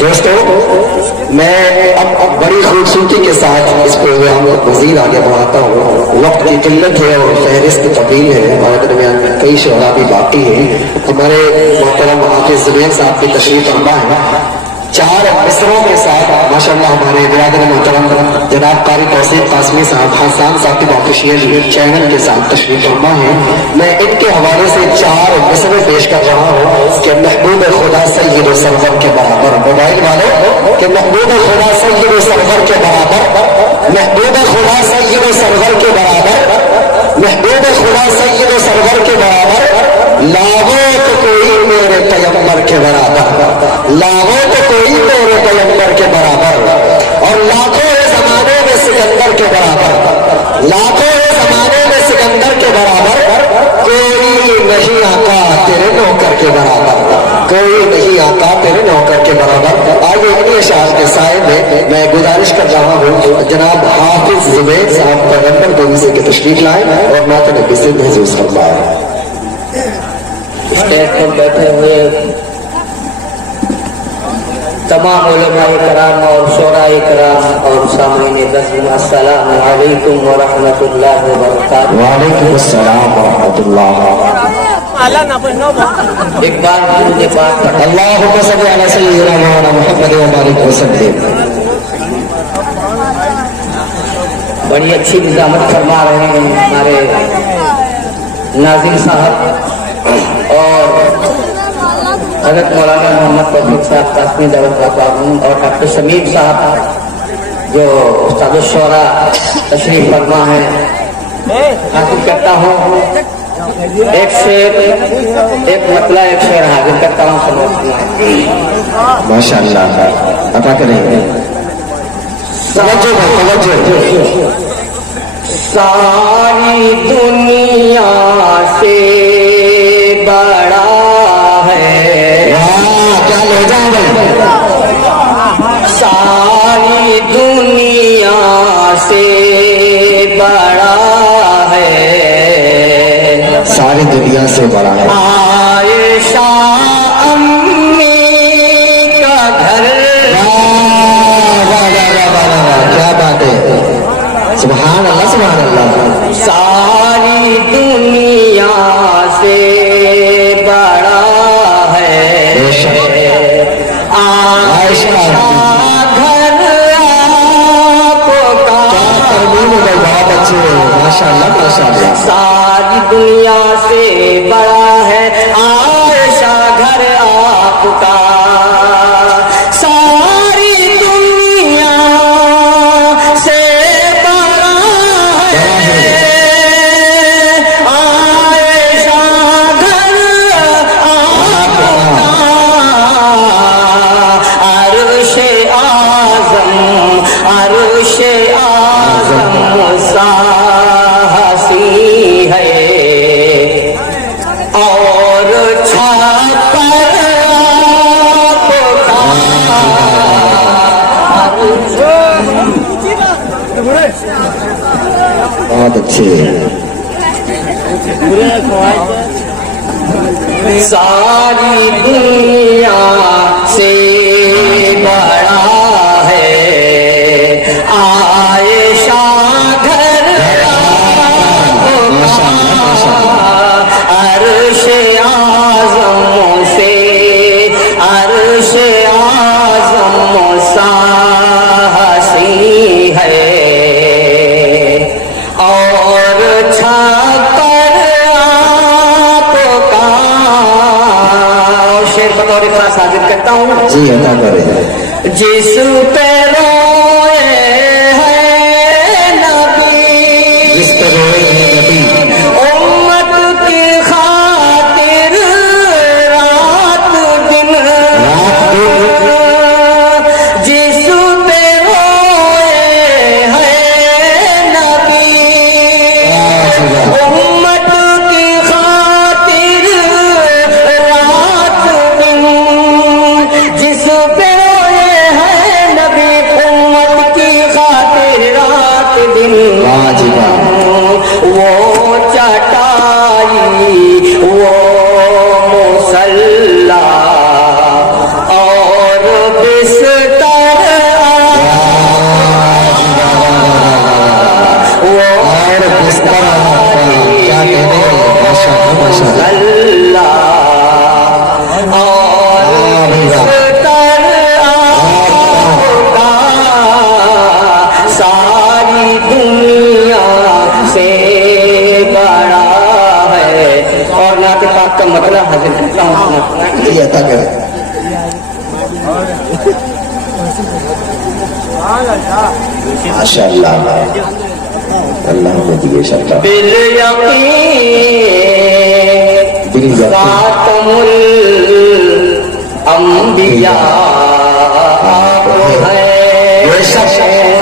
دوستو میں اب بڑی خوبصورتی کے ساتھ اس پروگرام کو مزید آگے بڑھاتا ہوں. وقت کی قلت ہے اور فہرست طویل ہے، ہمارے درمیان کئی شعراء بھی باقی ہیں. ہمارے محترم حافظ زبیر صاحب کی تشریف فرما ہے. 4 مصروں کے ساتھ ماشاءاللہ ہمارے برادر محترم جناب قاری توصیف قاسمی صاحب حسان صاحب آفیشیل چینل کے ساتھ تشریف فرما ہے. میں ان کے حوالے سے 4 مصرے پیش کر رہا ہوں کہ محبوب خدا سید و سرور کے برابر، موبائل والے کہ محبوب خدا سید و سرور کے برابر، محبوب خدا سید و سرور کے برابر، محبوب خدا سید و سرور کے برابر، لاغو تو کوئی میرے پیغمبر کے برابر، لاغو تو کوئی میرے پیغمبر کے برابر، اور لاکھوں زمانے میں سکندر کے برابر، لاکھوں زمانے میں سکندر کے برابر، کوئی نہیں آقا تیرے نوکر کے برابر، کوئی نہیں آقا تیرے نوکر کے برابر. آگے انہی اشعار کے سائے میں گزارش کر رہا ہوں جناب حافظ زبیر صاحب پیغمبر گوئی سے کے تشریف لائیں اور نعت نبی سے محظوظ فرمائیں. اسٹیج پر بیٹھے ہوئے تمام علماء کرام اور شعراء کرام اور سامعین رسم، السلام علیکم ورحمۃ اللہ وبرکاتہ. وعلیکم السلام ورحمۃ اللہ. ایک بار مجھے بات کرنا. اللہم صلی علی سیدنا مولانا محمد و بارک وسلم. بڑی اچھی نظامت فرما رہے ہیں ہمارے ناظم صاحب اور حضرت مولانا محمد توفیق صاحب قاسمی دعوت خاتون اور ڈاکٹر شمیم صاحب جو استاد الشعراء تشریف فرما ہے. حاصل کرتا ہوں ایک شعر، ایک مطلع، ایک شعر حاضر کرتا ہوں. سمجھنا ماشاءاللہ عطا کریں. ساری دنیا سے بڑا ہے، کیا لے جائیں، ساری دنیا سے بڑا ہے، ساری دنیا سے بڑا ہے عائشہ امی کا گھر. کیا بات ہے، سبحان اللہ سبحان اللہ. ساری دنیا سے بڑا ہے، عائشہ گھر آپ کا. بہت اچھے، ماشاء اللہ ماشاء اللہ. ساری دنیا سے بڑا ہے عائشہ گھر آپ کا، ساری دنیا سے بڑا ہے عائشہ گھر آپ کا. عرش اعظم، عرش اعظم سا ہنسی ہے اور چھاپ بہت اچھے. ساری دنیا سے بڑا ہے عائشہ گھر عرش اعظم سے، عرش اعظم سا ہنسی ہے اور چھپر آپ کا. شعر بطور خاص حاضر کرتا ہوں. جی عطا کریں. جس پہ روئے ہیں نبی، جس پہ روئے ہیں نبی، امت کی خاطر رات دن، جس پہ روئے ہیں نبی، امت کی خاطر رات دن، جس پہ روئے ہیں نبی، امت کی خاطر رات دن. وہ چٹائی، وہ مصلی اور بس کیا کہنے ماشاءاللہ ماشاءاللہ ساری دنیا سے بڑا ہے. اور نعت پاک کا مطلب حاضر کرتا ہوں. یہ عطا کرے. ماشاءاللہ اللہ نے شکر بالیقین خاتم الانبیاء ہے.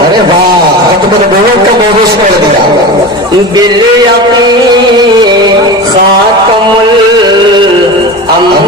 ارے واہ ختم نبوت کا موضوع پڑھ دیا. بالیقین خاتم الانبیاء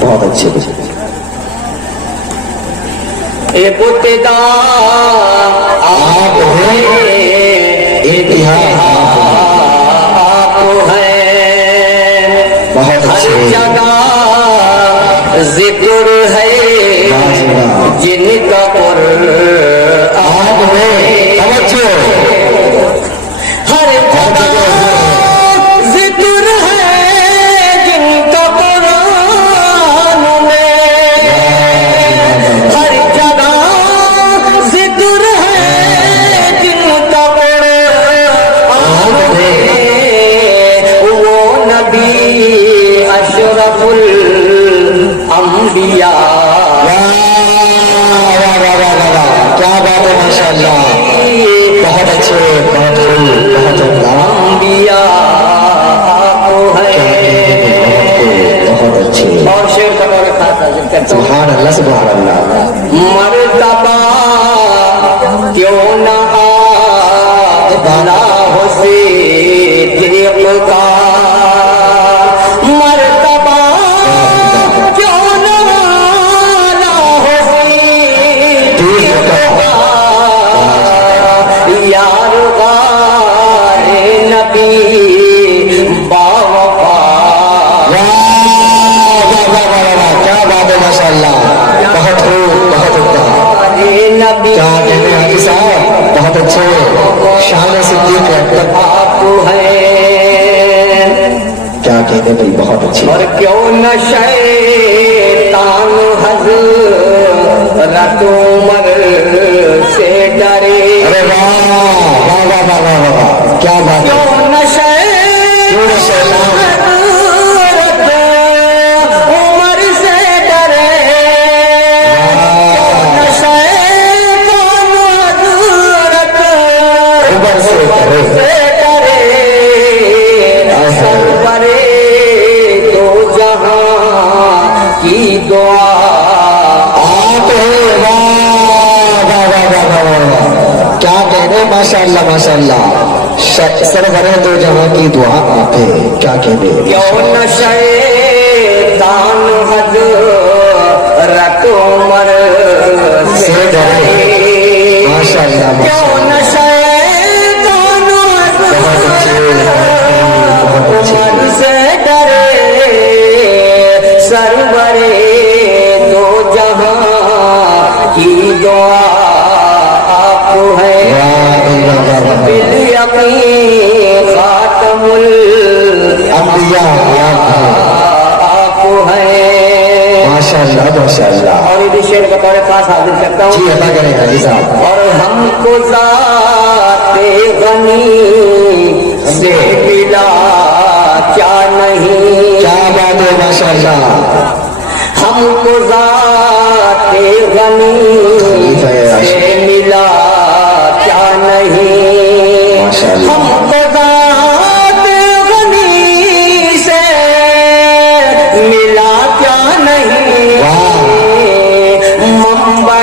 بہت اچھے ابتدا آپ ہیں انتہا آپ ہیں. بہت ہر اچھے جگہ ذکر ہے جن کا قرآن ہے. ہر جگہ ذکر ہے جن کا قرآن میں. ہر جگہ ذکر ہے جن کا قرآن میں. وہ نبی اشرف الانبیاء. کیا بات ہے ماشاءاللہ. بہت اچھے بہت بہت بہت اچھے. اور شعر کا بڑا خاص حاضر کرتا ہوں. سبحان اللہ سبحان اللہ. مرتبہ کیوں نہ بنا ہو صدیق کا. مرتبہ کیوں نہ ہو صدیق کا. یار غار نبی باوفا. کیا بات ہے ماشاءاللہ. بہت خوب بہت اچھا. کیا کہنے حاجی صاحب بہت اچھے. شان صدیق آپ ہیں. کیا کہتے بھائی بہت اچھے. اور کیوں نہ شیطان حضرت عمر سے ڈرے. ارے واہ واہ واہ واہ واہ واہ. کیا بات ہے. کیوں نہ شیطان حضرت عمر سے ڈرے. کیوں نہ شیطان حضرت عمر سے ڈرے. سرورے دو جہاں کی دعا آپ ہیں. واہ واہ واہ واہ واہ واہ. کیا کہنے ماشاءاللہ ماشاءاللہ. سرور دو جہاں کی دعا آپ ہیں. کیا کہنے. کیوں نہ شیطان حضرت عمر سے ڈرے. ماشاءاللہ کیوں نہ شیطان حضرت عمر سے ڈرے. سرورے دو جہاں کی دعا آپ ہیں. بالیقین خاتم انبیاء آپ ہیں. ماشاءاللہ ماشاءاللہ. اور یہ شعر کا بڑے خاص حاضر کرتا ہوں. جی اللہ کرے حاجی صاحب. اور ہم کو ذات غنی سے ملا کیا نہیں. کیا بات ہے ماشاءاللہ. ہم کو ذات غنی سے ملا کیا نہیں. ماشاءاللہ. ہم کو ذات غنی سے ملا کیا نہیں. منبع